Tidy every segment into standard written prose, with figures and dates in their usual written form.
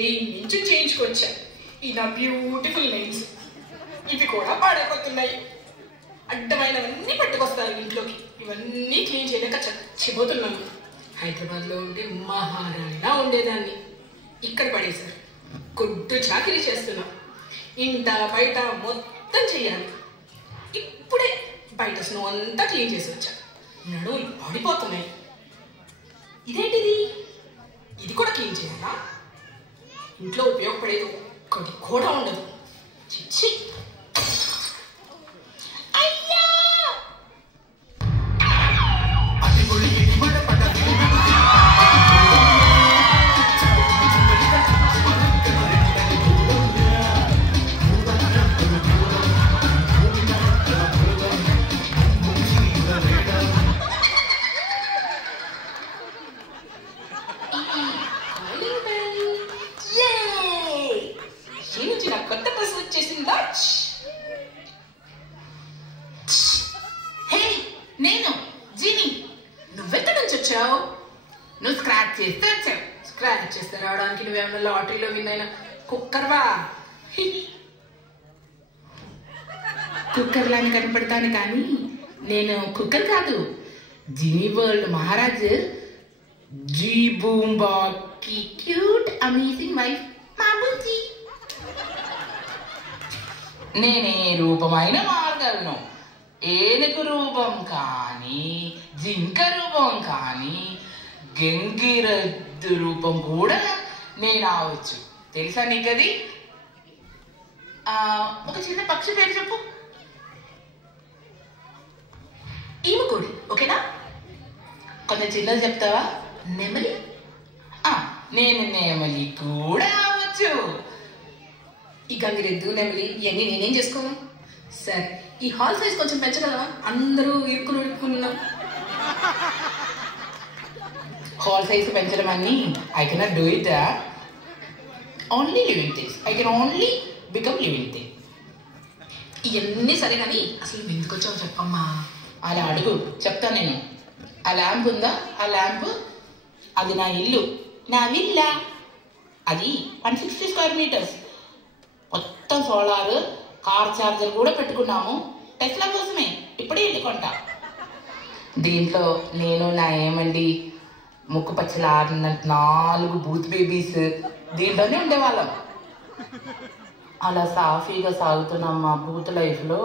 నుంచి చేయించుకొచ్చా. ఈ నా బ్యూటిఫుల్ నెయిల్స్ ఇవి కూడా పాడైపోతున్నాయి. అడ్డమైనవన్నీ పట్టుకొస్తారు ఇంట్లోకి. ఇవన్నీ క్లీన్ చేయలేక చచ్చిపోతున్నాను. హైదరాబాద్లో ఉంటే మహారాణిలా ఉండేదాన్ని. ఇక్కడ పడేశారు. గుడ్డు చాకిరీ చేస్తున్నా. ఇంట బయట మొత్తం చెయ్యాలి. ఇప్పుడే బయట స్నో అంతా క్లీన్ చేసి వచ్చా. నడువులు పడిపోతున్నాయి. ఇదేంటిది? ఇది కూడా క్లీన్ చేయాలా? ఇంట్లో ఉపయోగపడేది ఒక్కటి కూడా ఉండదు. చిచ్చి. కొత్త బస్సు వచ్చేసిందా? హే, నేను జీని. నువ్వెక్కడి నుంచి వచ్చావు? నువ్వు స్క్రాచ్ చేస్తే వచ్చావు. స్క్రాచ్ చేస్తే రావడానికి నువ్వేమన్నా లాటరీలో విన్ అయినా కుక్కర్వా? కుక్కర్ లాని కనపడతాను కానీ నేను కుక్కర్ కాదు. జీనీ వరల్డ్ మహారాజ్ జీ బూంబా కి క్యూట్ అమేజింగ్ వైఫ్ మాబూజీ. నేనే రూపమైన మార్గలను. ఏనుగు రూపం కానీ, జింక రూపం కానీ, గంగిరెద్దు రూపం కూడా నేను అవచ్చు. తెలుసా నీకది? ఒక చిన్న పక్షి పేరు చెప్పు. ఈముకోడి, ఓకేనా? కొంచెం చిన్నది చెప్తావా? నెమలి. నేను నెమలి కూడా అవచ్చు. ఈ గంగిరెద్దు నెమలి ఇవన్నీ నేనేం చేసుకోను. సరే, ఈ హాల్ సైజ్ కొంచెం పెంచగలవా? అందరూ ఇరుక్కున్నాం. హాల్ సైజ్ పెంచడం అన్ని I cannot do it. Only living things. I can only become living thing. ఇవన్నీ సరే కానీ అసలు ఎందుకు వచ్చావు చెప్పమ్మా. అలా అడుగు, చెప్తా నేను. ఆ ల్యాంప్ ఉందా? ఆ ల్యాంప్ అది నా ఇల్లు, నా విల్లా. అది 160 స్క్వేర్ మీటర్స్. మొత్తం సోలార్, కార్ ఛార్జర్ కూడా పెట్టుకున్నాము టెస్లా కోసమే. ఇప్పుడే ఇల్లు కొంటా. దీంట్లో నేను నా ఏమండి ముక్కు పచ్చల 4 బూత్ బేబీస్ దీంట్లోనే ఉండేవాళ్ళం. అలా సాఫీగా సాగుతున్నాం మా బూత్ లైఫ్లో.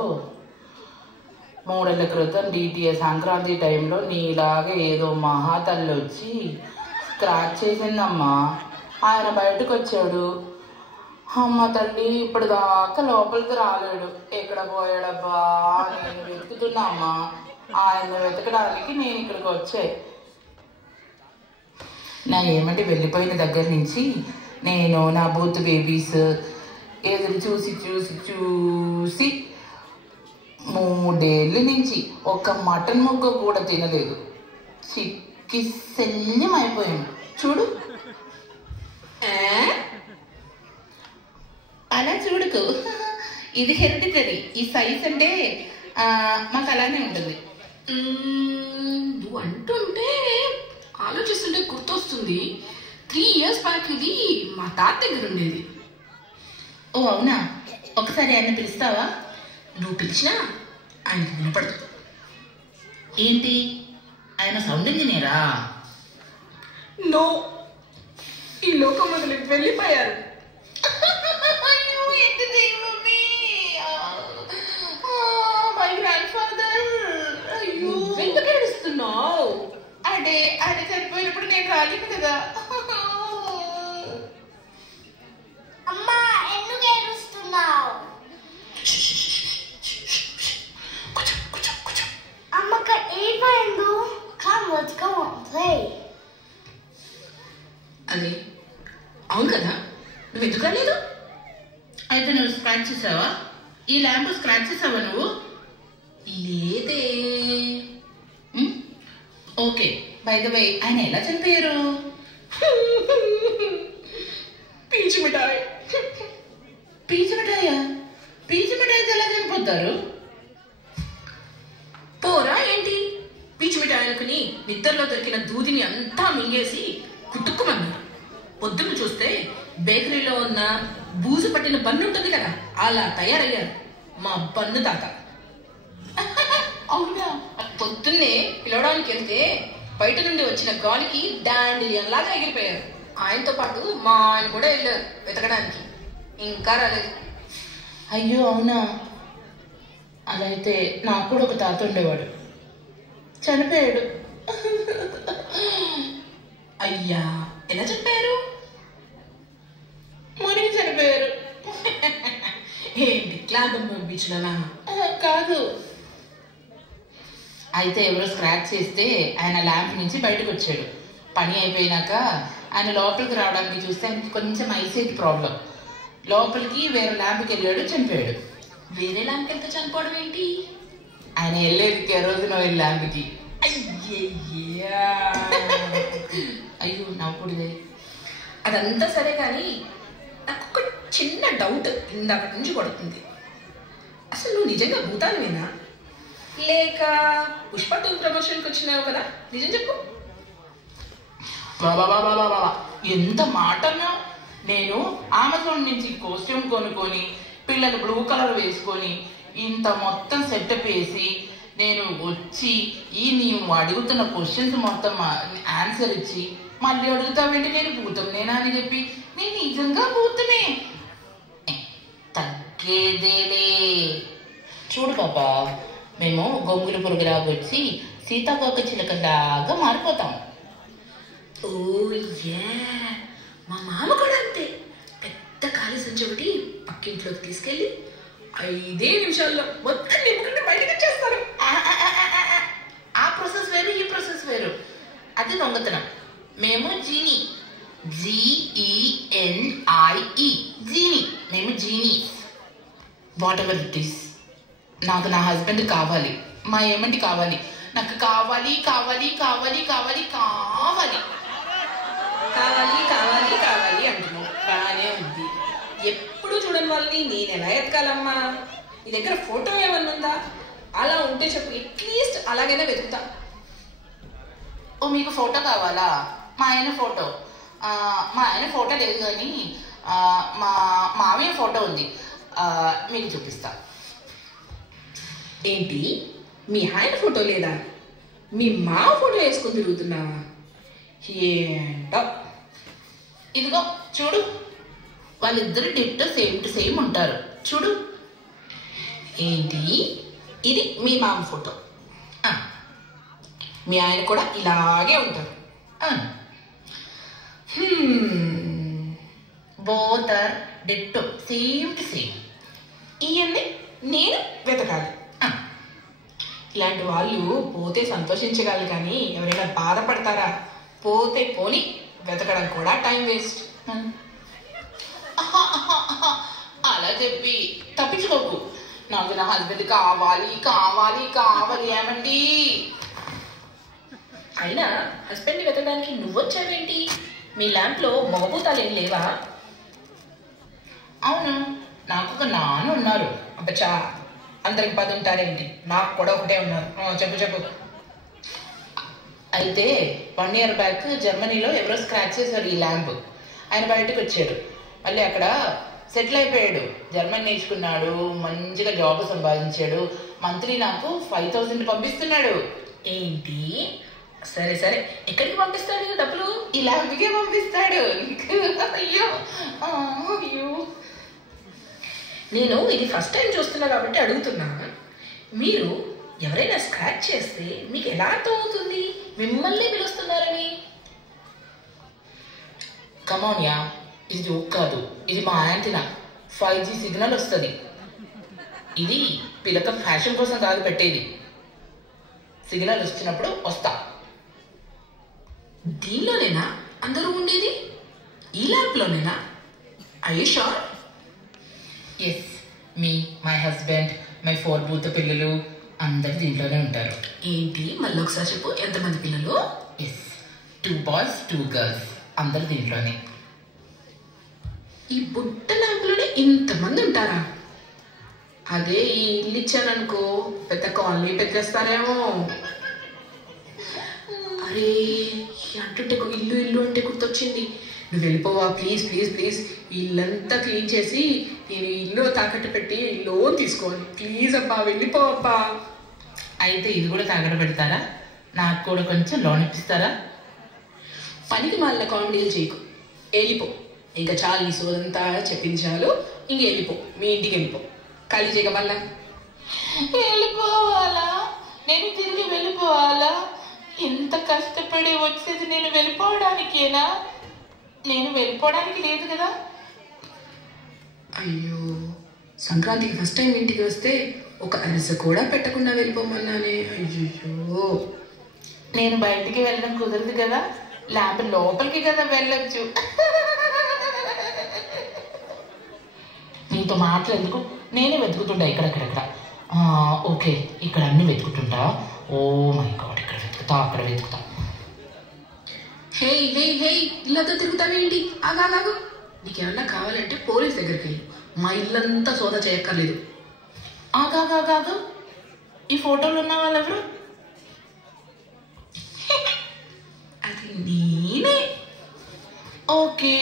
3 ఏళ్ల క్రితం డిటిఏ సంక్రాంతి టైంలో నీలాగే ఏదో మహాతల్లి వచ్చి స్క్రాచ్ చేసిందమ్మా. ఆయన బయటకు వచ్చాడు. అమ్మ తల్లి ఇప్పుడు దాకా లోపలికి రాలేడు. ఎక్కడ పోయాడబ్బా నేను వెతుకుతున్నా అమ్మా. ఆయన వెతకడానికి నేను ఇక్కడికి వచ్చే. నా ఏమంటే వెళ్ళిపోయిన దగ్గర నుంచి నేను నా బూత్ బేబీస్ ఎదురు చూసి చూసి చూసి 3 ఏళ్ళ నుంచి ఒక్క మటన్ ముక్క కూడా తినలేదు. చిక్కి శల్యం అయిపోయాను చూడు. అలా చూడుకు, ఇది హెరిడిటరీ. ఈ సైజ్ అంటే మాకు అలానే ఉంటుంది. నువ్వు అంటుంటే ఆలోచిస్తుంటే గుర్తొస్తుంది. 3 years బ్యాక్ ఇది మా తాత దగ్గర ఉండేది. ఓ అవునా? ఒకసారి ఆయన పిలుస్తావా? నువ్వు పిలిచినా ఆయనకి వినపడదు. ఏంటి, ఆయన సౌండ్ ఇంజనీరా? నో, ఈ లోకం వదిలి వెళ్ళిపోయారు. ఎందుకు ఏడుస్తున్నావు? అంటే ఆయన చనిపోయినప్పుడు నేను రాలేదు కదా. అమ్మా ఎందుకు ఏడుస్తున్నావు? అమ్మక ఏమైందో? Come, let's go and play. అది అవును కదా, నువ్వు ఎందుకు రాలేదు? అయితే నువ్వు స్క్రాచ్ చేసావా? ఈ ల్యాంప్ స్క్రాచ్ చేసావా నువ్వు? లేదే. ఓకే, బై ద వే ఆయన ఎలా చనిపోయారు? పీచు మిఠాయి. పీచు మిఠాయా? పీచు మిఠాయి ఎలా చనిపోతారు? పోరా ఏంటి? పీచు మిఠాయి అనుకుని నిద్రలో దొరికిన దూదిని అంతా మింగేసి కుట్టుక్కుమన్నారు. పొద్దున్న చూస్తే బేకరీలో ఉన్న బూజు పట్టిన బన్ను ఉంటుంది కదా, అలా తయారయ్యారు మా బన్ను తాత. అవునా? పొద్దున్నే పిలవడానికి వెళ్తే బయట నుండి వచ్చిన గాలికి డాండిలియన్ లాగా ఎగిరిపోయారు. ఆయనతో పాటు మా ఆయన కూడా వెళ్ళారు వెతకడానికి, ఇంకా రాలేదు. అయ్యో అవునా? అలా అయితే నాకు కూడా ఒక తాత ఉండేవాడు, చనిపోయాడు. అయ్యా, ఎలా చెప్పారు? మునిగి చనిపోయారు. ఏంటి క్లాబ్ పంపించడనా? కాదు. అయితే ఎవరో స్క్రాచ్ చేస్తే ఆయన ల్యాంప్ నుంచి బయటకు వచ్చాడు. పని అయిపోయినాక ఆయన లోపలికి రావడానికి చూస్తే ఆయనకి కొంచెం ఐసైట్ ప్రాబ్లం. లోపలికి వేరే ల్యాంప్కి వెళ్ళాడు, చనిపోయాడు. వేరే ల్యాంప్కి వెళ్తే చనిపోవడం ఏంటి? ఆయన వెళ్ళేది కెరోసిన్ ఆయిల్ ల్యాంప్కి. అయ్యయ్యా, అయ్యో నవ్వుకుడిదే. అదంతా సరే కానీ నాకు ఒక చిన్న డౌట్ ఇందాక నుంచి పడుతుంది. అసలు నువ్వు నిజంగా భూతానివేనా, లేక పుష్ప 2 ప్రమోషన్కి వచ్చినావు కదా? నిజం చెప్పు. బాబా ఎంత మాటన్నా! నేను అమెజాన్ నుంచి కాస్ట్యూమ్ కొనుక్కొని పిల్లలు బ్లూ కలర్ వేసుకొని ఇంత మొత్తం సెటప్ వేసి నేను వచ్చి నీవు అడుగుతున్న క్వశ్చన్స్ మొత్తం ఆన్సర్ ఇచ్చి మళ్ళీ అడుగుతావేంటి నేను భూతం నేనా అని చెప్పి, నేను నిజంగా భూతమే. తగ్గేదేలే. చూడు పాపా, మేము గొంగుల పురుగులాగా వచ్చి సీతాకోక చిలకలాగా మారిపోతాం. ఓ యా, మా మామ కూడా అంతే. పెద్ద ఖాళీ సంచి ఒకటి పక్కింట్లోకి తీసుకెళ్ళి 5 నిమిషాల్లో మొత్తం నింపుకుంటే బయటకు వచ్చేస్తారు. ఆ ప్రాసెస్ వేరు, ఈ ప్రాసెస్ వేరు. అది దొంగతనం. మేము జీనీ, GENIE, జీనీ. మేము genie. What ever it is. నాకు నా హస్బెండ్ కావాలి, మా ఏమంటి కావాలి, నాకు కావాలి కావాలి కావాలి కావాలి కావాలి కావాలి కావాలి కావాలి అంటున్నావు, బాగానే ఉంది. ఎప్పుడు చూడని వాళ్ళని నేను ఎలా ఎతకాలమ్మా? నీ దగ్గర ఫోటో ఏమన్నా ఉందా? అలా ఉంటే చెప్పు, అట్లీస్ట్ అలాగైనా వెతుకుతా. ఓ మీకు ఫోటో కావాలా? మా ఆయన ఫోటో లేదు కానీ మా మామయ్య ఫోటో ఉంది, మీకు చూపిస్తా. ఏంటి, మీ ఆయన ఫోటో లేదా? మీ మా ఫోటో వేసుకొని తిరుగుతున్నావా? ఏంటో. ఇదిగో చూడు, వాళ్ళిద్దరు డిట్టో సేమ్ టు సేమ్ ఉంటారు. చూడు. ఏంటి, ఇది మీ మామ ఫోటో? మీ ఆయన కూడా ఇలాగే ఉంటారు. Both are ditto same to same. ఇవన్నీ నేను వెతకాలి. ఇలాంటి వాళ్ళు పోతే సంతోషించగలరు కానీ ఎవరైనా బాధపడతారా? పోతే పోని, వెతకడం కూడా టైం వేస్ట్. అలా చెప్పి తప్పించుకోకు. నాకు నా హస్బెండ్ కావాలి కావాలి కావాలి. ఏమండి? అయినా హస్బెండ్ని వెతకడానికి నువ్వొచ్చావేంటి? మీ ల్యాంప్లో మగభూతాలు ఏం లేవా? అవును, నాకు ఒక నాన్న ఉన్నారు. అబ్బచ్చా, అందరికి 10 ఉంటారేంటి? నాకు కూడా ఒకటే ఉన్నారు. చెప్పు చెప్పు. అయితే 1 year బ్యాక్ జర్మనీలో ఎవరో స్క్రాచ్ చేశాడు ఈ ల్యాంప్. ఆయన బయటకు వచ్చాడు, మళ్ళీ అక్కడ సెటిల్ అయిపోయాడు. జర్మన్ నేర్చుకున్నాడు, మంచిగా జాబ్ సంపాదించాడు. మంత్లీ నాకు 5000 పంపిస్తున్నాడు. ఏంటి? సరే సరే, ఎక్కడికి పంపిస్తాడు డబ్బులు? ఈ ల్యాంప్కే పంపిస్తాడు. అయ్యో అయ్యో. నేను ఇది ఫస్ట్ టైం చూస్తున్నా కాబట్టి అడుగుతున్నా. మీరు ఎవరైనా స్క్రాచ్ చేస్తే మీకు ఎలా అర్థమవుతుంది మిమ్మల్ని పిలుస్తున్నారని? కమోనియా, ఇది జోక్ కాదు. ఇది మా యాంటీనా 5G సిగ్నల్ వస్తుంది. ఇది పిల్లక ఫ్యాషన్ కోసం కాదు పెట్టేది. సిగ్నల్ వచ్చినప్పుడు వస్తా. దీనిలోనేనా అందరూ ఉండేది? ఈ ల్యాంప్లోనేనా? I you sure? Yes, me, my husband, my 4 భూత పిల్లలు అందరు దీంట్లోనే ఉంటారు. ఏంటి, మళ్ళీ ఒకసారి చెప్పు, ఎంతమంది పిల్లలు? ఎస్, 2 boys 2 girls, అందరు దీంట్లోనే. ఈ బుట్ట ల్యాంప్లోనే ఇంతమంది ఉంటారా? అదే ఈ ఇల్లు ఇచ్చాననుకో, పెద్ద కాలనీ పెట్టేస్తారేమో. అరే, అంటుంటే ఇల్లు ఇల్లు అంటే గుర్తొచ్చింది. నువ్వు వెళ్ళిపోవా ప్లీజ్ ప్లీజ్ ప్లీజ్. ఇల్లంతా క్లీన్ చేసి నేను ఇల్లు తాకట్టు పెట్టి లోన్ తీసుకోవాలి ప్లీజ్ అబ్బా, వెళ్ళిపోవబ్బా. అయితే ఇది కూడా తాగడ పెడతారా? నాకు కూడా కొంచెం లోన్ ఇప్పిస్తారా? పనికి మాలిన కామెడీలు చేయకు, వెళ్ళిపో. ఇంకా చాలు, ఈ సోదంతా చెప్పింది చాలు. ఇంక వెళ్ళిపో, మీ ఇంటికి వెళ్ళిపో. ఖాళీ చేయక మళ్ళా. వెళ్ళిపోవాలా? నేను తిరిగి వెళ్ళిపోవాలా? ఎంత కష్టపడి వచ్చేది నేను వెళ్ళిపోవడానికేనా? నేను వెళ్ళిపోవడానికి లేదు కదా. అయ్యో, సంక్రాంతికి ఫస్ట్ టైం ఇంటికి వస్తే ఒక అరస కూడా పెట్టకుండా వెళ్ళిపోమన్నానే. అయ్యో, నేను బయటికి వెళ్ళడం కుదరదు కదా, ల్యాబ్ లోపలికి కదా వెళ్ళొచ్చు. నీతో మాట్లాడేందుకు నేనే వెతుకుతుంటా ఇక్కడెక్కడెక్కడ. ఓకే, ఇక్కడ అన్ని వెతుకుతుంటా. ఓ మై గాడ్, ఇక్కడ వెతుకుతా, అక్కడ వెతుకుతా. హే హే హే, ఇల్లంతా తిరుగుతావేంటి? ఆగాగాగు. నీకేమన్నా కావాలంటే పోలీస్ దగ్గరికి వెళ్ళి, మా ఇల్లంతా సోదా చేయక్కర్లేదు. ఆగాగాగాగు, ఈ ఫోటోలు ఉన్న వాళ్ళెవరు? అది నేనే. Okay,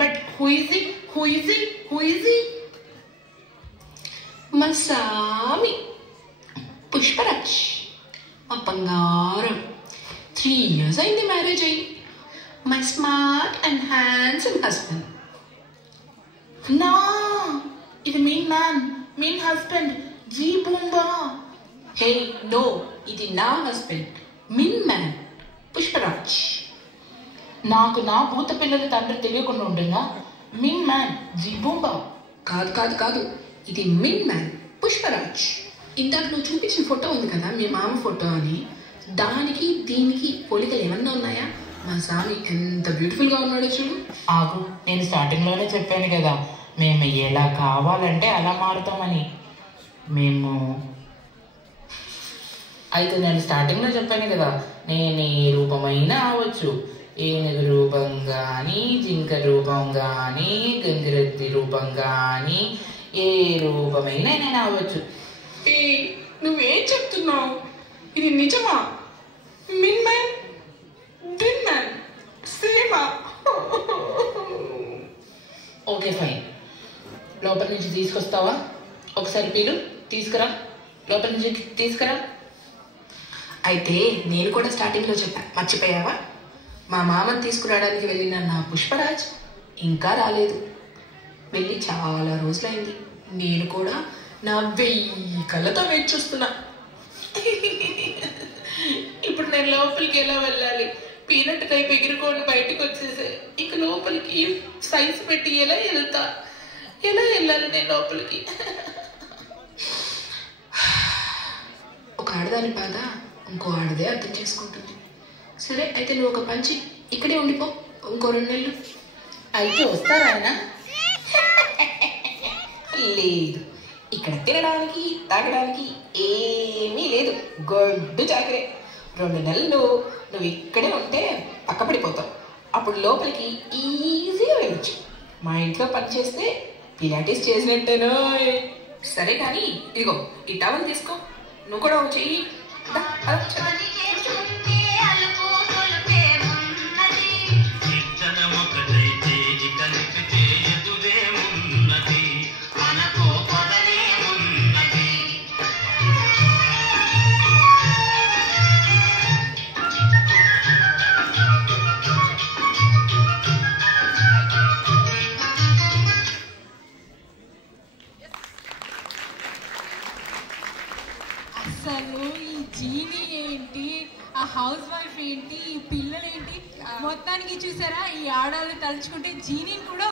but who is it? Who is it? Who is it? మా సామి పుష్పరాజ్, మా బంగారం. 3 years అయింది మ్యారేజ్ అయ్యి. My smart and handsome husband. నా ఇది మీన్ మ్యాన్, మీన్ హస్బెండ్, జీ బూంబా. హే నో, ఇది నా హస్బెండ్ మిన్ మ్యాన్ పుష్పరాజ్. నాకు నా భూత పిల్లల తండ్రి తెలియకుండా ఉంటుందా? మిన్ మ్యాన్, జీ బూంబా. కాదు కాదు కాదు, ఇది మిన్ మ్యాన్ పుష్పరాజ్. ఇందాక నువ్వు చూపించిన ఫోటో ఉంది కదా, మీ మామ ఫోటో అని, దానికి దీనికి పోలికలు ఏమన్నా ఉన్నాయా? మా సామి ఎంత బ్యూటిఫుల్గా ఉన్నాడో చూడు. ఆగు, నేను స్టార్టింగ్లోనే చెప్పాను కదా, మేము ఎలా కావాలంటే అలా మారుతామని. అయితే నేను స్టార్టింగ్లో చెప్పాను కదా, నేను ఏ రూపమైనా అవ్వచ్చు. ఏనుగు రూపం కానీ, జింక రూపం కానీ, గంగిరెద్ది రూపం కానీ, ఏ రూపమైనా నేను అవ్వచ్చు. ఏ నువ్వేం చెప్తున్నావు? ఇది నిజమా? మిన్ మ్యాన్, బిన్ మ్యాన్, సేమా? ఓకే ఫైన్, లోపల నుంచి తీసుకొస్తావా? ఒకసారి పీలు తీసుకురా, లోపల నుంచి తీసుకురా. అయితే నేను కూడా స్టార్టింగ్లో చెప్పా, మర్చిపోయావా? మా మామని తీసుకురావడానికి వెళ్ళిన నా పుష్పరాజ్ ఇంకా రాలేదు. వెళ్ళి చాలా రోజులైంది. నేను కూడా నా 1000 కళ్ళతో వెయిట్ చూస్తున్నా. ఇప్పుడు నేను లోపలికి ఎలా వెళ్ళాలి? పీనట్ టైప్ ఎగిరికొని బయటకు వచ్చేసి ఇక లోపలికి సైజ్ పెట్టి ఎలా వెళ్తా? ఎలా వెళ్ళాలి నేను లోపలికి? ఒక ఆడదాని బాధ ఇంకో ఆడదే అర్థం చేసుకుంటుంది. సరే, అయితే నువ్వు ఒక పంచి ఇక్కడే ఉండిపో ఇంకో 2 నెలలు. అయితే వస్తారా ఆయన? లేదు, ఇక్కడ తినడానికి తాగడానికి ఏమీ లేదు, గొడ్డు చాకరే. 2 నెలలు నువ్వు ఇక్కడే ఉంటే పక్కపడిపోతావు. అప్పుడు లోపలికి ఈజీగా వెళ్ళొచ్చు. మా ఇంట్లో పని చేస్తే పిలాటిస్ చేసినట్టేనో. సరే కానీ ఇదిగో ఈ టవల్ తీసుకో, నువ్వు కూడా ఒక చెయ్యి. అసలు ఈ జీని ఏంటి, ఆ హౌస్ వైఫ్ ఏంటి, ఈ పిల్లలేంటి, మొత్తానికి చూసారా ఈ ఆడవాళ్ళు తలుచుకుంటే జీనీని కూడా